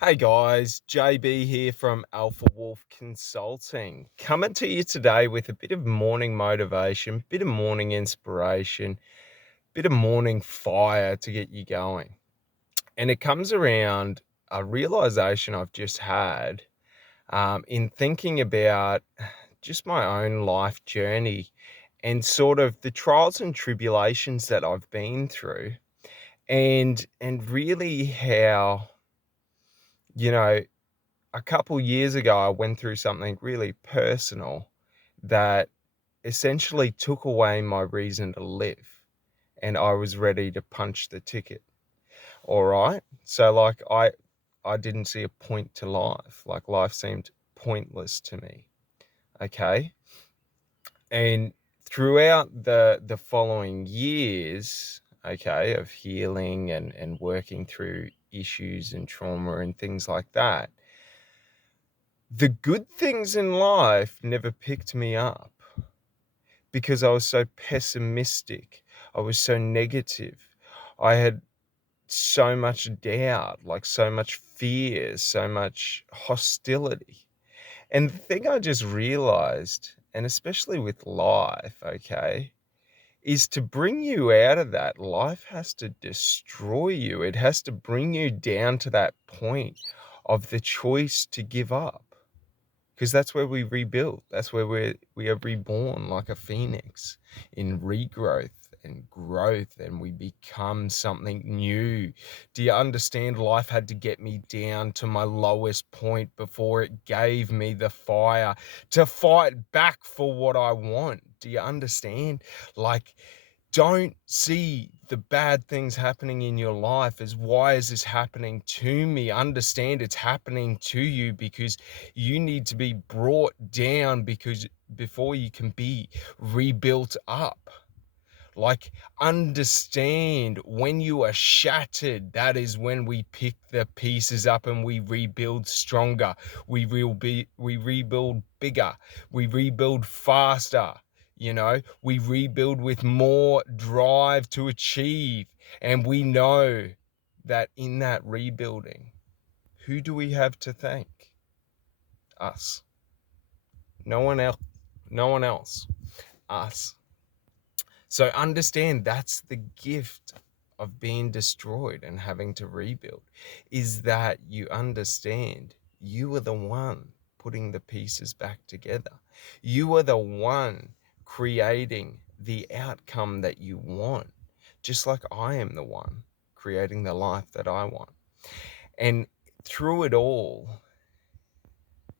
Hey guys, JB here from Alpha Wolf Consulting. Coming to you today with a bit of morning motivation, bit of morning inspiration, bit of morning fire to get you going. And it comes around a realization I've just had in thinking about just my own life journey and sort of the trials and tribulations that I've been through and really how, you know, a couple years ago, I went through something really personal that essentially took away my reason to live, and I was ready to punch the ticket. All right. So like I didn't see a point to life. Like life seemed pointless to me. Okay. And throughout the following years, okay, of healing and working through issues and trauma and things like that, the good things in life never picked me up because I was so pessimistic. I was so negative. I had so much doubt, like so much fear, so much hostility. And the thing I just realized, and especially with life, okay, is to bring you out of that, life has to destroy you. It has to bring you down to that point of the choice to give up. Because that's where we rebuild. That's where we are reborn like a phoenix in regrowth and growth, and we become something new. Do you understand? Life had to get me down to my lowest point before it gave me the fire to fight back for what I want. Do you understand? Like, don't see the bad things happening in your life as why is this happening to me. Understand it's happening to you because you need to be brought down because before you can be rebuilt up. Like, understand when you are shattered, that is when we pick the pieces up and we rebuild stronger. We rebuild bigger. We rebuild faster. We rebuild with more drive to achieve. And we know that in that rebuilding, who do we have to thank? Us. No one else. No one else. Us. So understand that's the gift of being destroyed and having to rebuild, is that you understand you are the one putting the pieces back together. You are the one creating the outcome that you want, just like I am the one creating the life that I want. And through it all,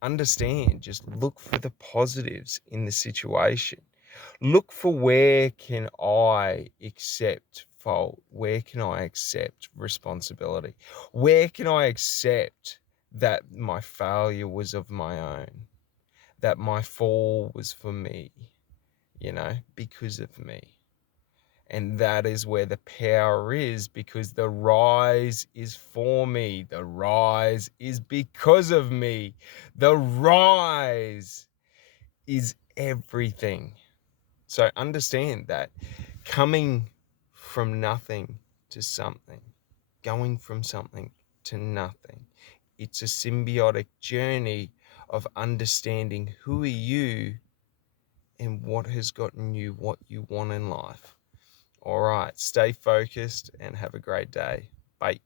understand, just look for the positives in the situation. Look for where can I accept fault? Where can I accept responsibility? Where can I accept that my failure was of my own? That my fall was for me, because of me. And that is where the power is, because the rise is for me. The rise is because of me. The rise is everything. So understand that coming from nothing to something, going from something to nothing, it's a symbiotic journey of understanding who are you and what has gotten you what you want in life. All right, stay focused and have a great day. Bye.